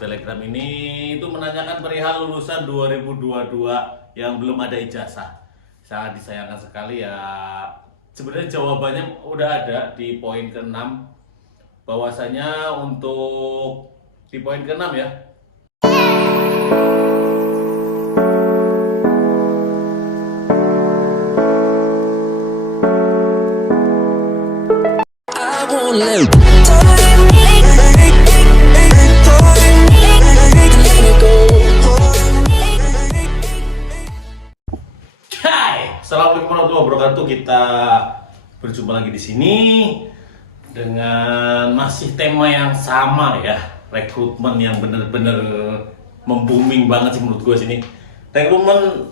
Telegram ini itu menanyakan perihal lulusan 2022 yang belum ada ijazah. Sangat disayangkan sekali ya. Sebenarnya jawabannya udah ada di poin ke-6, bahwasanya untuk di poin ke-6 ya. Assalamualaikum warahmatullahi wabarakatuh. Kita berjumpa lagi di sini dengan masih tema yang sama ya, rekrutmen yang bener-bener membooming banget sih menurut gue sini. Rekrutmen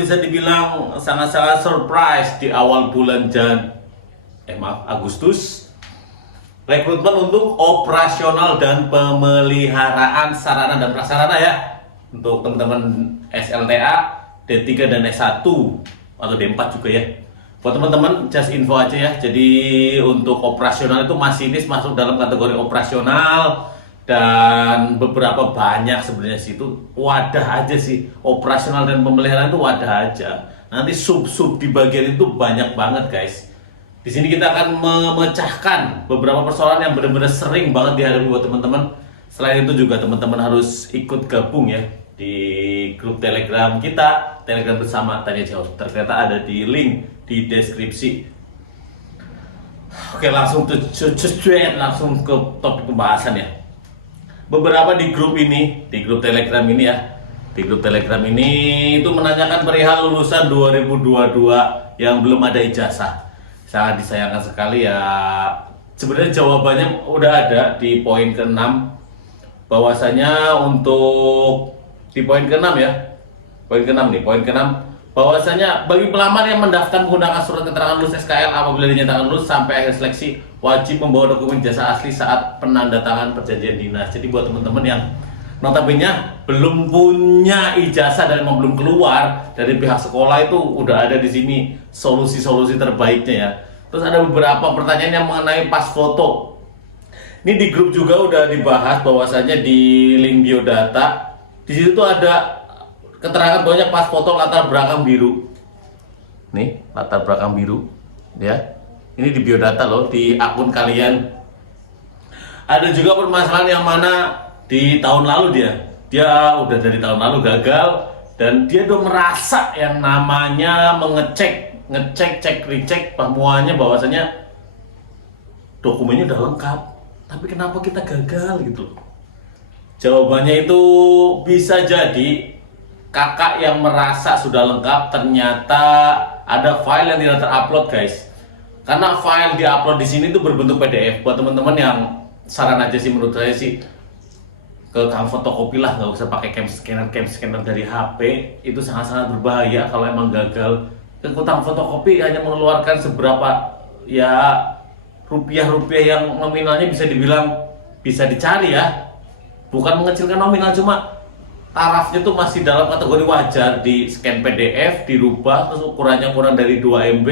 bisa dibilang sangat-sangat surprise di awal bulan Agustus. Rekrutmen untuk operasional dan pemeliharaan sarana dan prasarana ya, untuk teman-teman SLTA, D3 dan S1 atau D4 juga ya. Buat teman-teman just info aja ya. Jadi untuk operasional itu masinis masuk dalam kategori operasional, dan beberapa banyak sebenarnya sih, itu wadah aja sih. Operasional dan pemeliharaan itu wadah aja. Nanti sub-sub di bagian itu banyak banget guys. Di sini kita akan memecahkan beberapa persoalan yang benar-benar sering banget dihadapi buat teman-teman. Selain itu juga teman-teman harus ikut gabung ya di grup Telegram kita, Telegram bersama tanya jawab. Ternyata ada di link di deskripsi. Oke, langsung ke topik pembahasan ya. Beberapa di grup ini, di grup Telegram ini ya, di grup Telegram ini itu menanyakan perihal lulusan 2022 yang belum ada ijazah. Sangat disayangkan sekali ya. Sebenarnya jawabannya udah ada di poin ke-6, bahwasanya untuk di poin ke-6 ya, poin ke-6 nih, poin ke-6 bahwasanya bagi pelamar yang mendaftar menggunakan surat keterangan lulus SKL apabila dinyatakan lulus sampai akhir seleksi, wajib membawa dokumen ijazah asli saat penandatangan perjanjian dinas. Jadi buat teman-teman yang notabene belum punya ijazah dan memang belum keluar dari pihak sekolah, itu udah ada di sini solusi-solusi terbaiknya ya. Terus ada beberapa pertanyaan yang mengenai pas foto. Ini di grup juga udah dibahas bahwasanya di link biodata, di situ tuh ada keterangan banyak pas foto latar belakang biru. Nih, latar belakang biru ya. Ini di biodata loh, di akun kalian. Ada juga permasalahan yang mana di tahun lalu dia udah dari tahun lalu gagal, dan dia udah merasa yang namanya cek recheck semuanya, bahwasanya dokumennya udah lengkap, tapi kenapa kita gagal gitu. Jawabannya itu bisa jadi kakak yang merasa sudah lengkap, ternyata ada file yang tidak terupload guys. Karena file diupload di sini itu berbentuk PDF. Buat teman-teman yang saran aja sih, menurut saya sih ke kang fotokopi lah, nggak usah pakai cam scanner dari HP. Itu sangat-sangat berbahaya kalau emang gagal. Ke kang fotokopi hanya mengeluarkan seberapa ya rupiah-rupiah yang nominalnya bisa dibilang bisa dicari ya. Bukan mengecilkan nominal, cuma tarafnya tuh masih dalam kategori wajar. Di scan PDF, dirubah, terus ukurannya kurang dari 2 MB.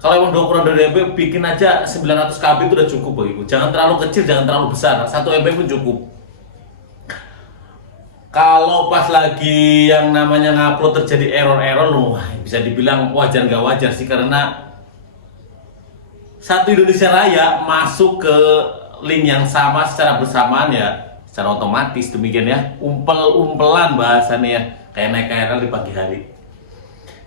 Kalau emang udah kurang dari 2 MB, bikin aja 900 KB itu udah cukup bagiku. Jangan terlalu kecil, jangan terlalu besar, 1 MB pun cukup. Kalau pas lagi yang namanya ngupload terjadi error-error, bisa dibilang wajar nggak wajar sih, karena satu Indonesia Raya masuk ke link yang sama secara bersamaan ya, secara otomatis demikian ya. Umpel-umpelan bahasannya ya, kayak naik KRL di pagi hari.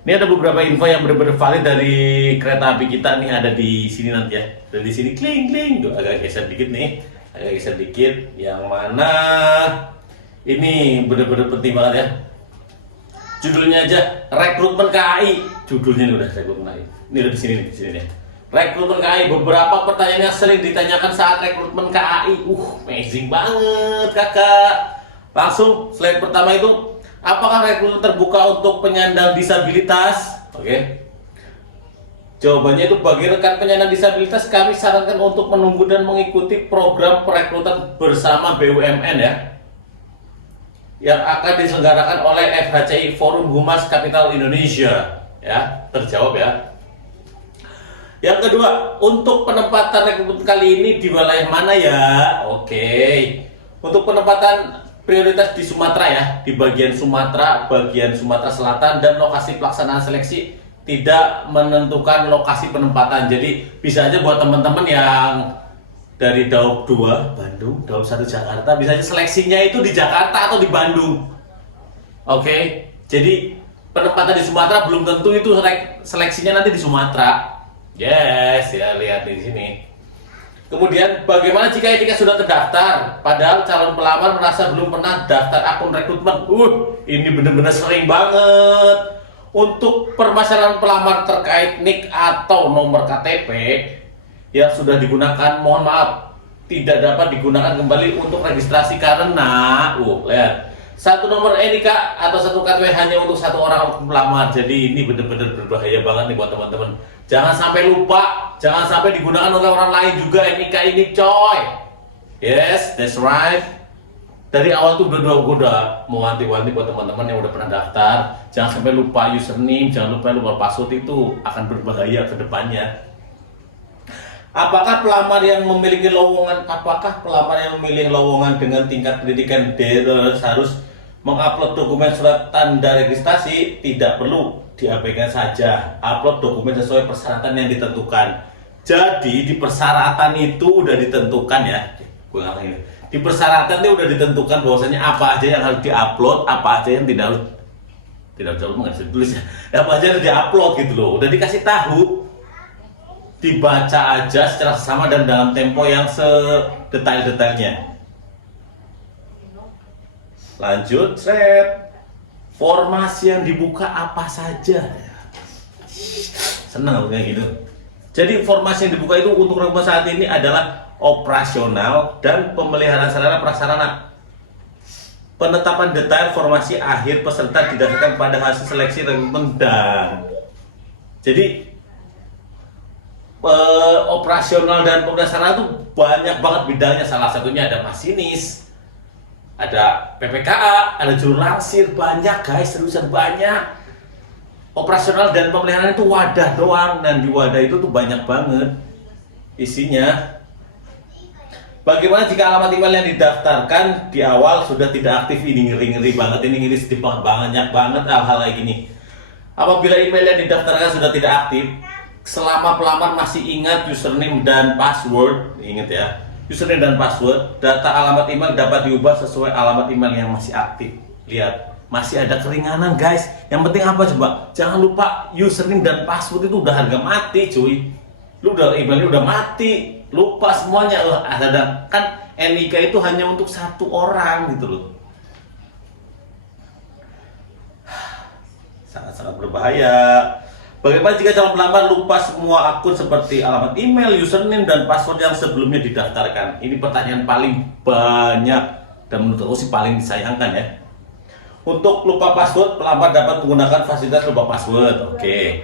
Ini ada beberapa info yang benar-benar valid dari kereta api kita nih, ada di sini nanti ya. Dari sini kling. Tuh, agak geser dikit nih, agak geser dikit. Yang mana ini benar-benar penting banget ya. Judulnya aja rekrutmen KAI. Judulnya ini udah rekrutmen KAI. Ini udah di sini nih. Rekrutmen KAI, beberapa pertanyaan yang sering ditanyakan saat rekrutmen KAI. Amazing banget kakak. Langsung slide pertama itu, apakah rekrutmen terbuka untuk penyandang disabilitas? Oke. Jawabannya itu, bagi rekan penyandang disabilitas kami sarankan untuk menunggu dan mengikuti program perekrutan bersama BUMN ya, yang akan diselenggarakan oleh FHCI Forum Humas Kapital Indonesia ya. Terjawab ya. Yang kedua, untuk penempatan rekrutmen kali ini di wilayah mana ya? Oke. Untuk penempatan prioritas di Sumatera ya, di bagian Sumatera Selatan, dan lokasi pelaksanaan seleksi tidak menentukan lokasi penempatan. Jadi bisa aja buat teman-teman yang dari Daup 2 Bandung, Daup 1 Jakarta, bisa aja seleksinya itu di Jakarta atau di Bandung. Oke, jadi penempatan di Sumatera belum tentu itu seleksinya nanti di Sumatera. Yes, ya lihat di sini. Kemudian bagaimana jika ketika sudah terdaftar, padahal calon pelamar merasa belum pernah daftar akun rekrutmen? Ini benar-benar sering banget. Untuk permasalahan pelamar terkait NIK atau nomor KTP yang sudah digunakan, mohon maaf, tidak dapat digunakan kembali untuk registrasi karena, lihat, satu nomor NIK atau satu KTP hanya untuk satu orang pelamar. Jadi ini benar-benar berbahaya banget nih buat teman-teman. Jangan sampai lupa, jangan sampai digunakan oleh orang lain juga NIK ini, coy. Yes, that's right. Dari awal tuh udah mau wanti-wanti buat teman-teman yang udah pernah daftar. Jangan sampai lupa username, jangan lupa password, itu akan berbahaya ke depannya. Apakah pelamar yang memilih lowongan dengan tingkat pendidikan D harus mengupload dokumen surat tanda registrasi? Tidak perlu, diabaikan saja. Upload dokumen sesuai persyaratan yang ditentukan. Jadi di persyaratan itu udah ditentukan ya. Di persyaratan itu udah ditentukan bahwasanya apa aja yang harus diupload, apa aja yang tidak harus ditulis ya. Apa aja yang harus diupload gitu loh. Udah dikasih tahu. Dibaca aja secara sama dan dalam tempo yang sedetail-detailnya. Lanjut, set. Formasi yang dibuka apa saja. Senang kayak gitu. Jadi formasi yang dibuka itu untuk rekrutmen saat ini adalah operasional dan pemeliharaan sarana prasarana. Penetapan detail formasi akhir peserta didasarkan pada hasil seleksi rekrutmen dan. Jadi operasional dan pemeliharaan itu banyak banget bidangnya. Salah satunya ada masinis, ada PPKA, ada juru langsir, banyak guys, seriusan banyak. Operasional dan pemeliharaan itu wadah doang, dan di wadah itu tuh banyak banget isinya. Bagaimana jika alamat email yang didaftarkan di awal sudah tidak aktif? Ini ngeri banget, ini sedih banget, banyak banget hal-hal kayak gini. Apabila email yang didaftarkan sudah tidak aktif, selama pelamar masih ingat username dan password, ingat ya, username dan password, data alamat email dapat diubah sesuai alamat email yang masih aktif. Lihat, masih ada keringanan guys. Yang penting apa coba? Jangan lupa username dan password itu udah harga mati cuy. Lu udah emailnya udah mati, lupa semuanya. Ada kan NIK itu hanya untuk satu orang gitu loh. Sangat-sangat berbahaya. Bagaimana jika calon pelamar lupa semua akun seperti alamat email, username, dan password yang sebelumnya didaftarkan? Ini pertanyaan paling banyak dan menurut aku sih paling disayangkan ya. Untuk lupa password, pelamar dapat menggunakan fasilitas lupa password. Oke.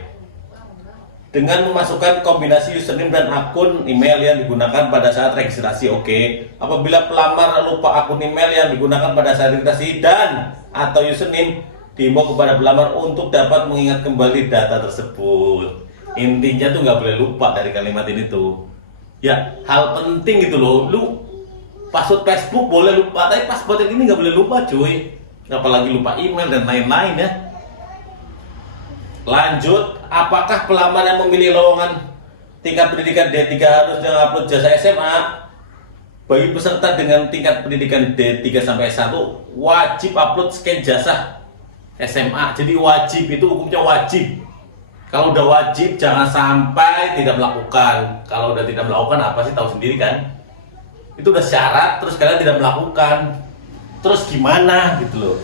Dengan memasukkan kombinasi username dan akun email yang digunakan pada saat registrasi. Oke. Apabila pelamar lupa akun email yang digunakan pada saat registrasi dan atau username, diimbau kepada pelamar untuk dapat mengingat kembali data tersebut. Intinya tuh nggak boleh lupa dari kalimat ini tuh. Ya, hal penting gitu loh. Lu password Facebook boleh lupa, tapi password yang ini nggak boleh lupa cuy. Apalagi lupa email dan lain-lain ya. Lanjut, apakah pelamar yang memilih lowongan tingkat pendidikan D3 harus upload jasa SMA? Bagi peserta dengan tingkat pendidikan D3 sampai S1 wajib upload scan jasa SMA. Jadi wajib, itu hukumnya wajib. Kalau udah wajib jangan sampai tidak melakukan. Kalau udah tidak melakukan apa sih, tahu sendiri kan? Itu udah syarat terus kalian tidak melakukan. Terus gimana gitu loh.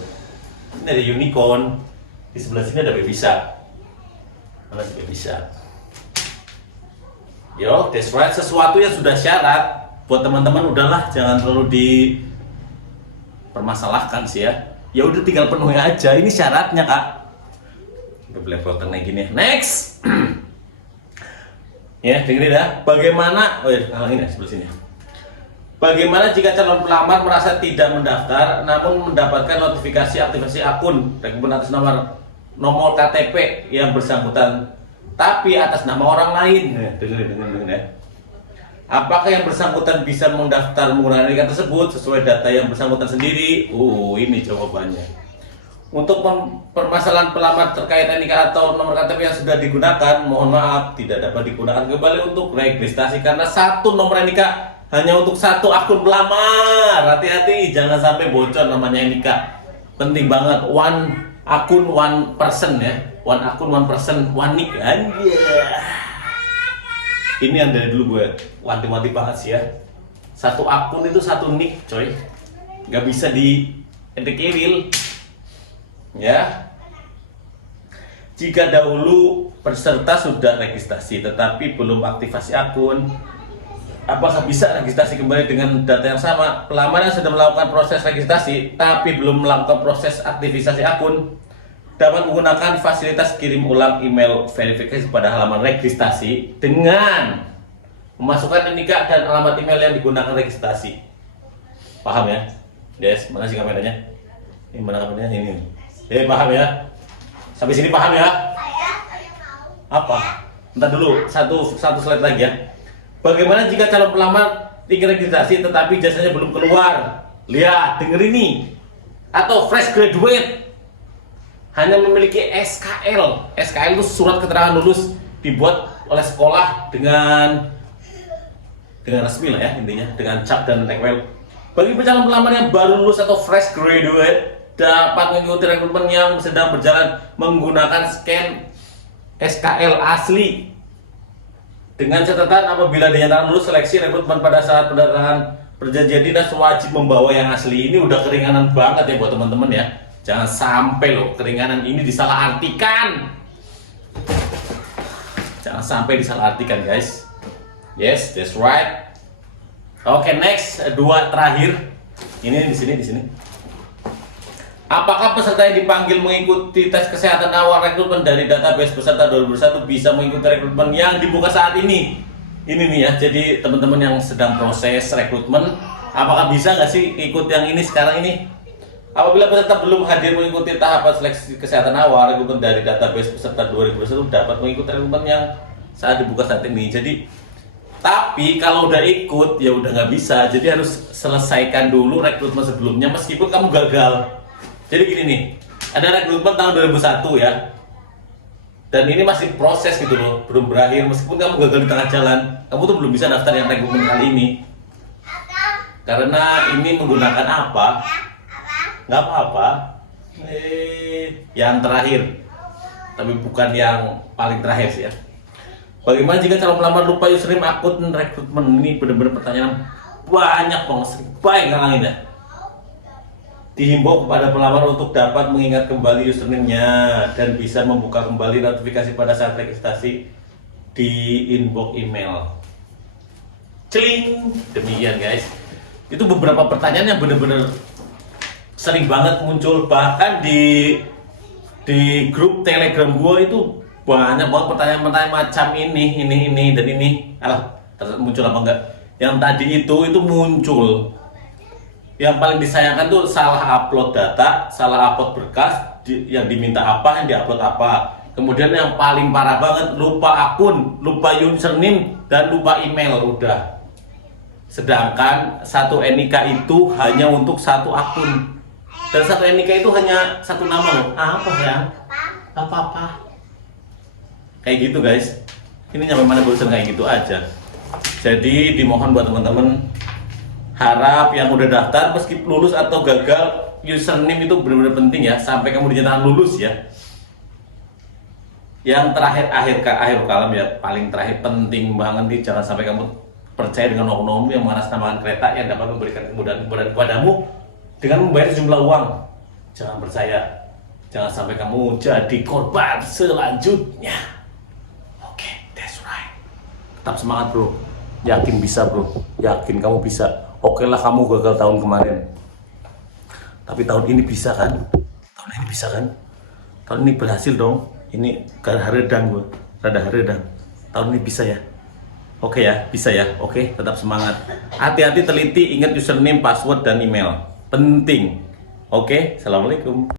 Ini ada unicorn. Di sebelah sini ada Bebisa. Mana sih Bebisa? Yo, that's right, sesuatu yang sudah syarat buat teman-teman udahlah, jangan terlalu dipermasalahkan sih ya. Ya udah tinggal penuhi aja, ini syaratnya kak. Udah belepotan kayak gini. Next. Ya dengerin ya. Bagaimana? Oh ya, ini sebelah sini. Bagaimana jika calon pelamar merasa tidak mendaftar, namun mendapatkan notifikasi aktivasi akun rekrutmen atas nomor KTP yang bersangkutan, tapi atas nama orang lain? Dengerin ya. Apakah yang bersangkutan bisa mendaftar menggunakan nikah tersebut sesuai data yang bersangkutan sendiri? Ini jawabannya. Untuk permasalahan pelamar terkait nikah atau nomor KTP yang sudah digunakan, mohon maaf tidak dapat digunakan kembali untuk registrasi karena satu nomor nikah hanya untuk satu akun pelamar. Hati-hati, jangan sampai bocor namanya nikah. Penting banget, one akun one person ya, one akun one person one nick. Ini yang dari dulu gue wanti-wanti banget sih ya. Satu akun itu satu nick, coy. Nggak bisa di edit ya. Jika dahulu peserta sudah registrasi tetapi belum aktivasi akun, apakah bisa registrasi kembali dengan data yang sama? Pelamar yang sudah melakukan proses registrasi tapi belum melakukan proses aktivisasi akun dapat menggunakan fasilitas kirim ulang email verifikasi pada halaman registrasi dengan memasukkan nikah dan alamat email yang digunakan registrasi. Paham ya? Guys, mana sih kameranya? Ini mana kameranya? Ini. Paham ya? Sampai sini paham ya? Apa? Bentar dulu, satu slide lagi ya. Bagaimana jika calon pelamar ingin registrasi tetapi jasanya belum keluar? Lihat, denger ini. Atau fresh graduate hanya memiliki SKL. SKL itu surat keterangan lulus dibuat oleh sekolah dengan resmi lah ya intinya, dengan cap dan tagwell. Bagi calon pelamar yang baru lulus atau fresh graduate dapat mengikuti rekrutmen yang sedang berjalan menggunakan scan SKL asli dengan catatan apabila dinyatakan lulus seleksi rekrutmen pada saat pendatangan perjanjian dinas wajib membawa yang asli. Ini udah keringanan banget ya buat teman-teman ya. Jangan sampai loh keringanan ini disalahartikan. Jangan sampai disalahartikan guys. Yes, that's right. Oke, next, dua terakhir. Ini di sini. Apakah peserta yang dipanggil mengikuti tes kesehatan awal rekrutmen dari database peserta 2021 bisa mengikuti rekrutmen yang dibuka saat ini? Ini nih ya, jadi teman-teman yang sedang proses rekrutmen, apakah bisa nggak sih ikut yang ini sekarang ini? Apabila peserta belum hadir mengikuti tahapan seleksi kesehatan awal rekrutmen dari database peserta 2021 dapat mengikuti rekrutmen yang saat dibuka saat ini. Jadi, tapi kalau udah ikut ya udah nggak bisa. Jadi harus selesaikan dulu rekrutmen sebelumnya meskipun kamu gagal. Jadi gini nih, ada rekrutmen tahun 2001 ya. Dan ini masih proses gitu loh, belum berakhir. Meskipun kamu gagal di tengah jalan, kamu tuh belum bisa daftar yang rekrutmen kali ini. Karena ini menggunakan apa? Nggak apa-apa. Yang terakhir, tapi bukan yang paling terakhir sih ya. Bagaimana jika calon pelamar lupa username akun rekrutmen? Ini benar-benar pertanyaan banyak banget, sering banget ngalangin ya. Dihimbau kepada pelamar untuk dapat mengingat kembali username-nya dan bisa membuka kembali notifikasi pada saat registrasi di inbox email. Celing! Demikian guys. Itu beberapa pertanyaan yang benar-benar sering banget muncul, bahkan di grup Telegram gua itu banyak banget pertanyaan-pertanyaan macam ini dan ini. Alah, muncul apa enggak? Yang tadi itu muncul. Yang paling disayangkan tuh salah upload data, salah upload berkas, yang diminta apa, yang diupload apa. Kemudian yang paling parah banget, lupa akun, lupa username, dan lupa email, udah. Sedangkan satu NIK itu hanya untuk satu akun. Dan satu NIK itu hanya satu nama loh. Apa ya? Apa-apa. Kayak gitu guys. Ini nyampe mana bosan kayak gitu aja. Jadi dimohon buat teman-teman, harap yang udah daftar meski lulus atau gagal, username itu benar-benar penting ya, sampai kamu dinyatakan lulus ya. Yang terakhir akhir kalam ya, paling terakhir penting banget nih, jangan sampai kamu percaya dengan oknum yang mengatasnamakan kereta yang dapat memberikan kemudahan kepadamu dengan membayar sejumlah uang. Jangan percaya, jangan sampai kamu jadi korban selanjutnya. Oke, that's right. Tetap semangat bro, yakin bisa bro, yakin kamu bisa. Oke lah kamu gagal tahun kemarin, tapi tahun ini bisa kan? Tahun ini bisa kan? Tahun ini berhasil dong. Ini rada haredang. Tahun ini bisa ya? Oke ya, bisa ya. Oke, tetap semangat. Hati-hati, teliti, ingat username, password, dan email. Penting. Oke, assalamualaikum.